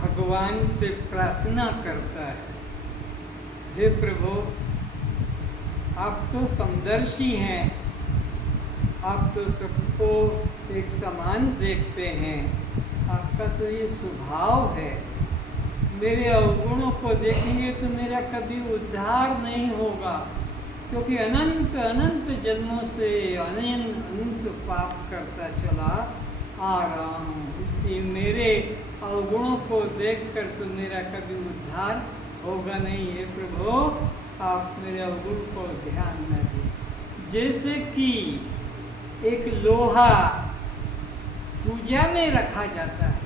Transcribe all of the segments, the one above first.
भगवान से प्रार्थना करता है, हे प्रभु आप तो समदर्शी हैं, आप तो सबको एक समान देखते हैं, आपका तो ये स्वभाव है। मेरे अवगुणों को देखेंगे तो मेरा कभी उद्धार नहीं होगा, क्योंकि अनंत अनंत जन्मों से अनंत पाप करता चला आ रहा हूँ। इसलिए मेरे अवगुणों को देखकर तो मेरा कभी उद्धार होगा नहीं। है प्रभु आप मेरे अवगुण को ध्यान न दें। जैसे कि एक लोहा पूजा में रखा जाता है,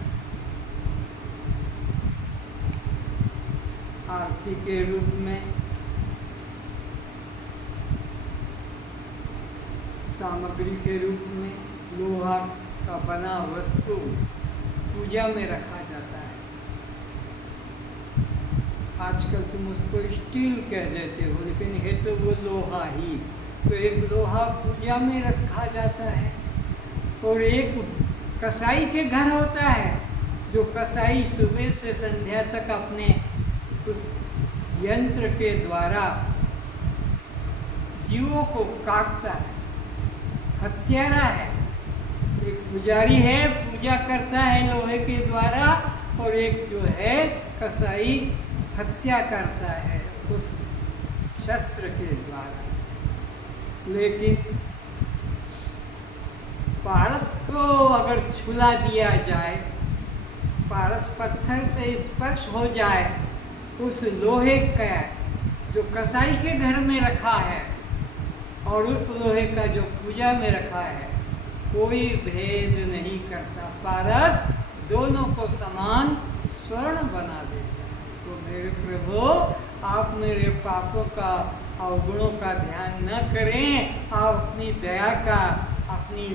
आरती के रूप में, सामग्री के रूप में लोहा का बना वस्तु पूजा में रखा जाता है। आजकल तुम उसको स्टील कह देते हो, लेकिन है तो वो लोहा ही। तो एक लोहा पूजा में रखा जाता है, और एक कसाई के घर होता है, जो कसाई सुबह से संध्या तक अपने उस यंत्र के द्वारा जीवों को काटता है, हत्यारा है। एक पुजारी है, पूजा करता है लोहे के द्वारा, और एक जो है कसाई हत्या करता है उस शस्त्र के द्वारा। लेकिन पारस को अगर छुला दिया जाए, पारस पत्थर से स्पर्श हो जाए उस लोहे का जो कसाई के घर में रखा है और उस लोहे का जो पूजा में रखा है, कोई भेद नहीं करता। पारस दोनों को समान स्वर्ण बना देता है। तो मेरे प्रभु आप मेरे पापों का, अवगुणों का ध्यान न करें, आप अपनी दया का, अपनी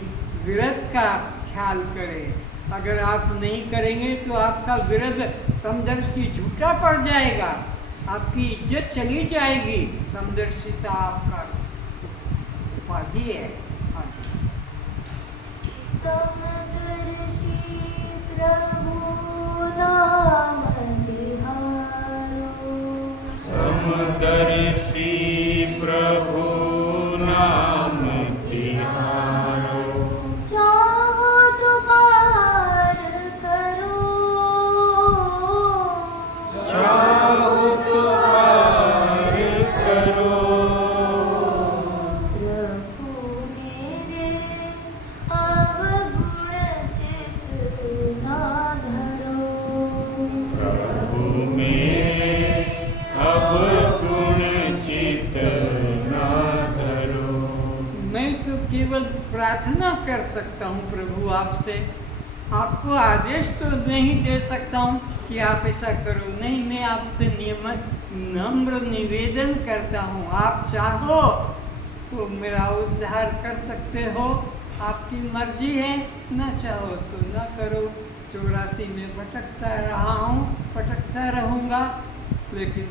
विरत का ख्याल करें। अगर आप नहीं करेंगे तो आपका विरत समदर्शी झूठा पड़ जाएगा, आपकी इज्जत चली जाएगी। समदर्शिता आपका उपाधि है। समदर्शी प्रभु नाम तिहारो, समदर्शी प्रभु नाम तिहारो, चाहो तो पार करो, चाहो तो पार करो, प्रभु मेरे अवगुण चित ना धरो, प्रभु मेरे अवगुण चित ना धरो। मैं तो केवल प्रार्थना कर सकता हूँ प्रभु आपसे, आपको आदेश तो नहीं दे सकता हूँ कि आप ऐसा करो। नहीं, मैं आपसे नियमित नम्र निवेदन करता हूँ, आप चाहो तो मेरा उद्धार कर सकते हो, आपकी मर्जी है, न चाहो तो न करो। 84 में भटकता रहा हूँ, भटकता रहूँगा, लेकिन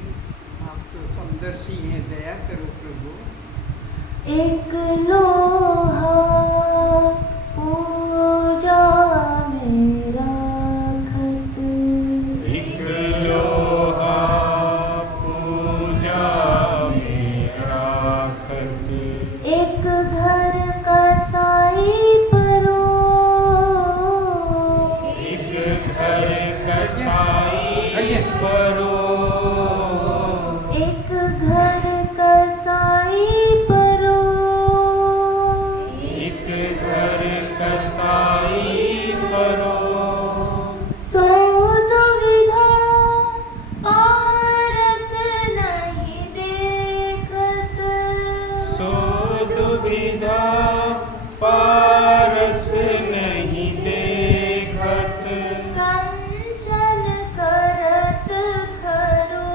आप तो समदर्शी हैं, दया करो प्रभु। एक लोहा पूजा में राखत, एक लोहा पूजा में राखत, एक घर कसाई परो, एक घर कसाई परो, एक घर कसाई परो, एक घर कसाई परो, सो दुविधा पारस नहीं देखत, सो दुविधा पारस नहीं देखत, कंचन करत खरो,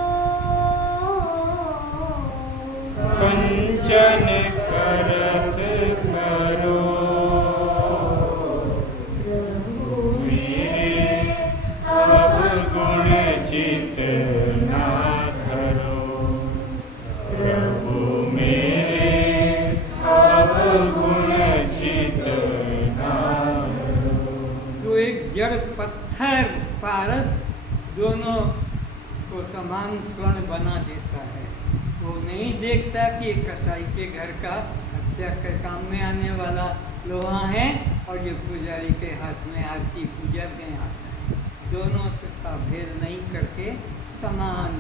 कंचन करत खरो, प्रभु मेरे अवगुण चित ना धरो, प्रभु मेरे अवगुण चित ना धरो। तो एक जड़ पत्थर पारस दोनों को समान स्वर्ण बना देता है। वो नहीं देखता कि ये कसाई के घर का हत्या के काम में आने वाला लोहा है और ये पुजारी के हाथ में आरती पूजा में आता है। दोनों का भेद नहीं करके समान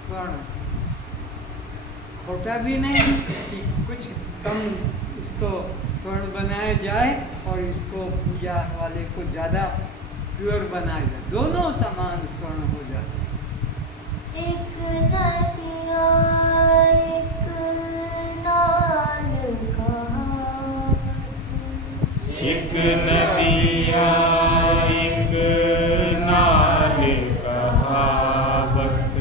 स्वर्ण, खोटा भी नहीं कि कुछ कम इसको स्वर्ण बनाया जाए और इसको पूजा वाले को ज़्यादा प्योर बनाया जाए, दोनों समान स्वर्ण हो जाते हैं। एक नदिया एक नाल कहावत, एक नदिया एक नाल कहावत,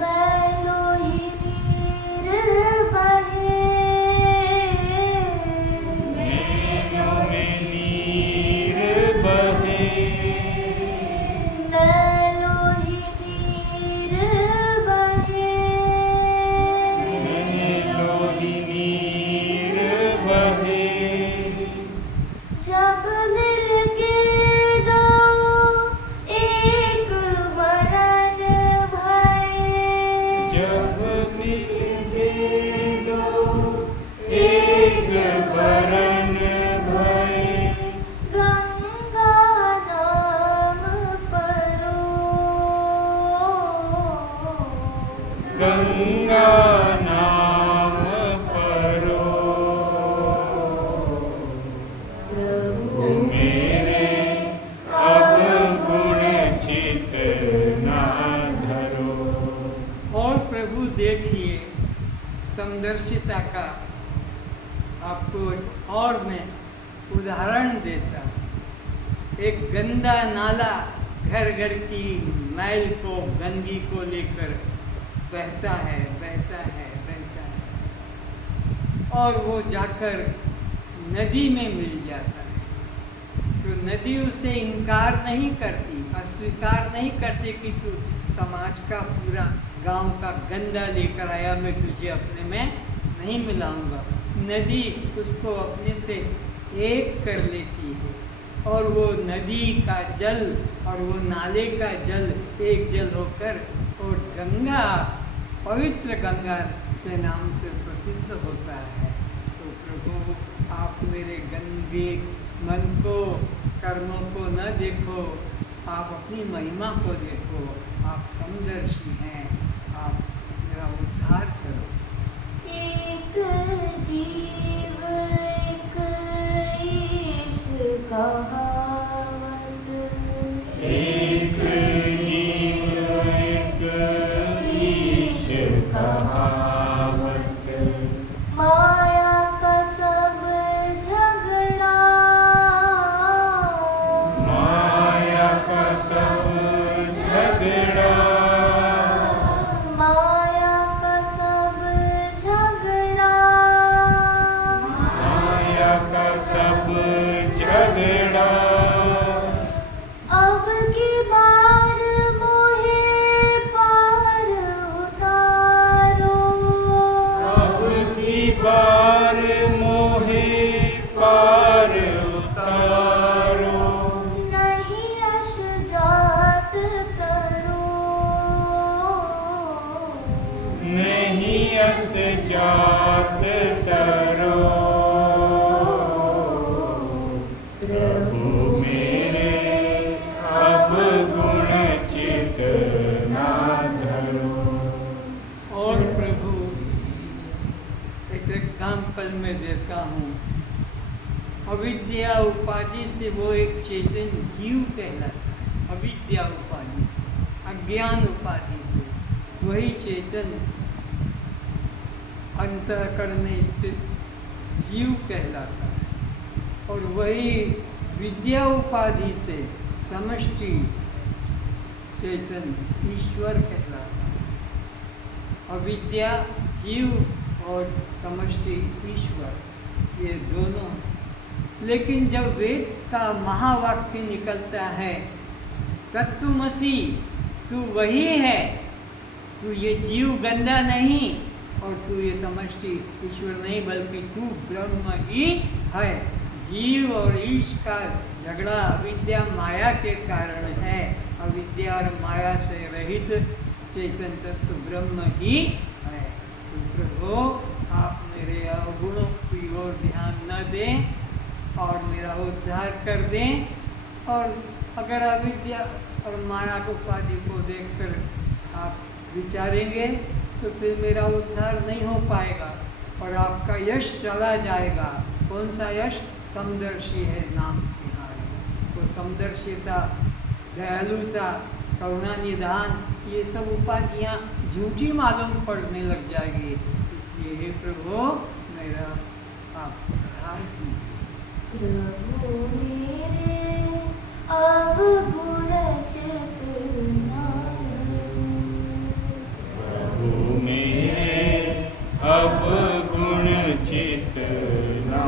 मैलो ही नीर बहे, नैनों में नीर बहे, मैलो ही नीर बहे, नैनों ही नीर बहे, जब मिलके दो एक वरन भये, जब मिलके दो एक वरन भये, गंगा नाम परो, गंगा नाम परो, प्रभु मेरे अब गुण चित ना धरो। और प्रभु देखिए समदर्शिता का आपको और मैं उदाहरण देता हूँ। एक गंदा नाला घर घर की मैल को, गंदगी को लेकर बहता है, बहता है, बहता है और वो जाकर नदी में मिल जाता है। तो नदी उसे इनकार नहीं करती, अस्वीकार नहीं करती कि तू समाज का पूरा गांव का गंदा लेकर आया, मैं तुझे अपने में नहीं मिलाऊंगा। नदी उसको अपने से एक कर लेती है और वो नदी का जल और वो नाले का जल एक जल होकर और गंगा, पवित्र गंगा के नाम से प्रसिद्ध होता है। तो प्रभु आप मेरे गंदे मन को, कर्मों को न देखो, आप अपनी महिमा को देखो। आप समदर्शी हैं, आप मेरा उद्धार करो। एक जीव एक ईश कहावत, एक जीव एक ईश कहावत, माया का सब झगड़ा, माया का सब झगड़ा, माया का सब झगड़ा, माया का सब झगड़ा, अब की बार मोहे पार उतारो, अब की बार मोहे पार उतारो, नहीं यश जात करो, नहीं अस जात तरो। प्रभु मेरे अब गुण चित ना धरो। और प्रभु एक एग्जाम्पल में देता हूँ। अविद्या उपाधि से वो एक चेतन जीव कहलाता है। अविद्या उपाधि से, अज्ञान उपाधि से वही चेतन अंतःकरण में स्थित जीव कहलाता है और वही विद्या उपाधि से समष्टि चेतन ईश्वर कहलाता है। अविद्या जीव और समष्टि ईश्वर, ये दोनों। लेकिन जब वेद का महावाक्य निकलता है, तत्वमसि, तू वही है, तू ये जीव गंदा नहीं और तू ये समष्टि ईश्वर नहीं, बल्कि तू ब्रह्म ही है। जीव और ईश का झगड़ा अविद्या माया के कारण है अविद्या और माया से रहित चेतन तत्व ब्रह्म ही है। तो प्रभु आप मेरे अवगुणों की ओर ध्यान न दें और मेरा उद्धार कर दें। और अगर अविद्या और माया उपाधि को देखकर आप विचारेंगे तो फिर मेरा उद्धार नहीं हो पाएगा और आपका यश चला जाएगा। कौन सा यश? समदर्शी है नाम तिहारी। तो समदर्शिता, दयालुता, करुणा निधान, ये सब उपाधियाँ झूठी मालूम पड़ने लग जाएगी। इसलिए हे प्रभु मेरा आप उद्धार कीजिए। प्रभु मेरे अवगुण चित न प्रभु मेरे अवगुण चित न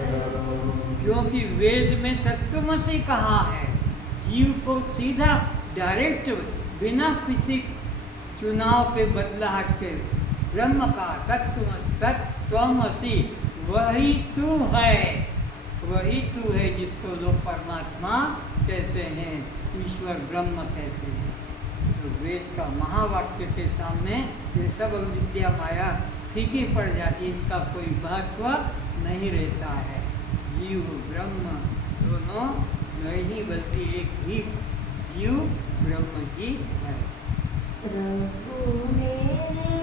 धरो। क्योंकि वेद में तत्वमसि कहा है, जीव को सीधा डायरेक्ट बिना किसी चुनाव के बदलाहट के ब्रह्म का तत्वमसि वही तू है, वही तू है जिसको लोग परमात्मा कहते हैं, ईश्वर ब्रह्म कहते हैं। तो वेद का महावाक्य के सामने ये सब विद्या माया फीकी पड़ जाती, इनका कोई महत्व नहीं रहता है। जीव ब्रह्म दोनों नहीं बल्कि एक ही जीव ब्रह्म ही है। प्रभु मेरे